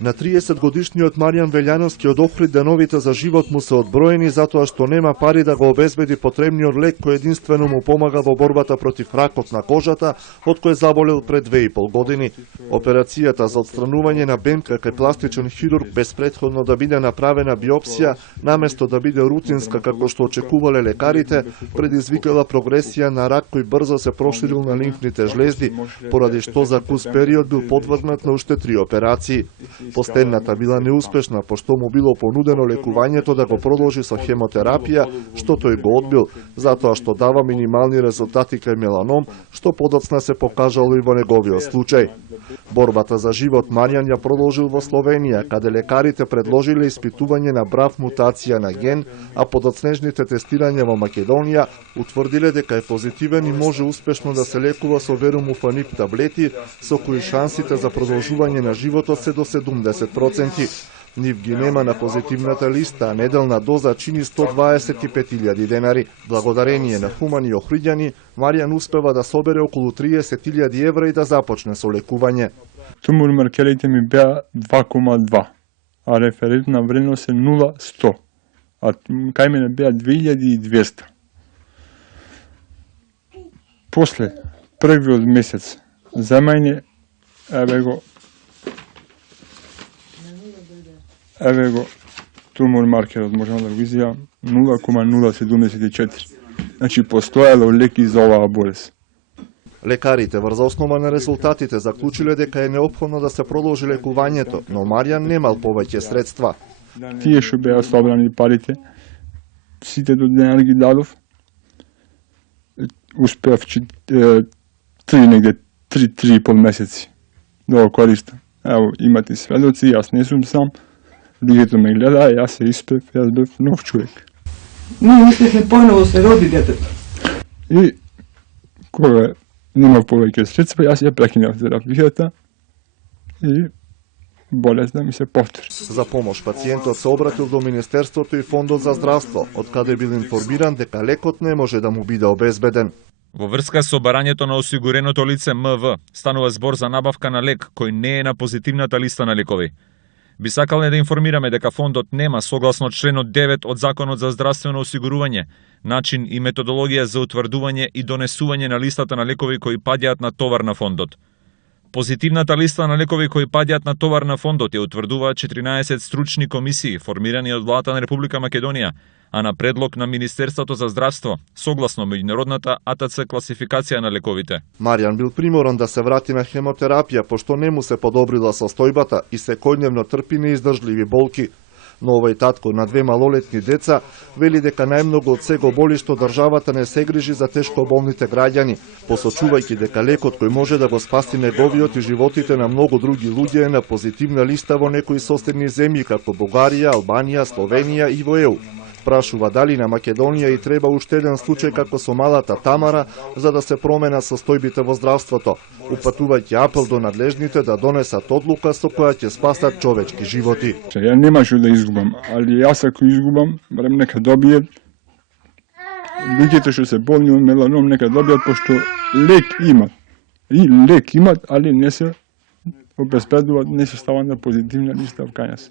На 30-годишниот Маријан Велјановски од Охрид деновите за живот му се одброени затоа што нема пари да го обезбеди потребниот лек кој единствено му помага во борбата против ракот на кожата, од кој заболел пред 2,5 години. Операцијата за отстранување на бемка кај пластичен хирург без претходно да биде направена биопсија, наместо да биде рутинска како што очекувале лекарите, предизвикала прогресија на рак кој брзо се проширил на лимфните жлезди, поради што за кус период бил подвргнат на уште 3 операции. Последната била неуспешна, пошто му било понудено лекувањето да го продолжи со хемотерапија, што тој го одбил, затоа што дава минимални резултати кај меланом, што подоцна се покажало и во неговиот случај. Борбата за живот Маријан ја продолжил во Словенија, каде лекарите предложиле испитување на брав мутација на ген, а подоцнежните тестирања во Македонија утврдиле дека е позитивен и може успешно да се лекува со веромуфанип таблети, со кои шансите за продолжување на животот се до 70%. Нив ги нема на позитивната листа, а неделна доза чини 125.000 денари. Благодарение на хумани охриѓани, Маријан успева да собере околу 30.000 евра и да започне со лекување. Тумор маркерите ми беа 2,2, а референтна вредност е 0,100, а кај мене беа 2200. После првиот месец земање, еве го тумор маркерот, можеме да го изјавам 0,074. Значи постоело леки за оваа болест. Лекарите врз основа на резултатите заклучиле дека е неопходно да се продолжи лекувањето, но Маријан немал повеќе средства. Тие што беа собрани парите, сите до денар ги дадов. Успеав 3,5 месеци да го користам. Ево, имате сведоци, јас не сум сам. Луѓето ме гледа, јас се испев, јас бев нов човек. Ние успехме појново се роди детето. И кога немав повеќе средства, јас ја прекинав терапијата и болезна ми се повтори. За помош пациентот се обратил до Министерството и Фондот за здравство, од каде бил информиран дека лекот не може да му биде обезбеден. Во врска со барањето на осигуреното лице МВ, станува збор за набавка на лек кој не е на позитивната листа на лекови. Би сакале да информираме дека фондот нема, согласно членот 9 од Законот за здравствено осигурување, начин и методологија за утврдување и донесување на листата на лекови кои паѓаат на товар на фондот. Позитивната листа на лекови кои паѓаат на товар на фондот ја утврдуваат 14 стручни комисии формирани од владата на Република Македонија, а на предлог на Министерството за здравство, согласно меѓународната АТЦ класификација на лековите. Маријан бил приморан да се врати на хемотерапија, пошто не му се подобрила состојбата и секојдневно трпи неиздржливи болки. Но овој татко на 2 малолетни деца вели дека најмногу од се го боли што државата не се грижи за тешко болните граѓани, посочувајќи дека лекот кој може да го спаси неговиот и животите на многу други луѓе е на позитивна листа во некои соседни земји како Бугарија, Албанија, Словенија и во ЕУ. Прашува дали на Македонија и треба уште еден случај како со малата Тамара за да се промена состојбите во здравството, упатувајќи апел до надлежните да донесат одлука со која ќе спасат човечки животи. Ја немаше да изгубам, али јас ако изгубам, барем нека добијат. Луѓето што се болни од меланом нека добијат, пошто лек имат. И лек имат, али не се обезбедуваат, не се стават на позитивна листа кај нас.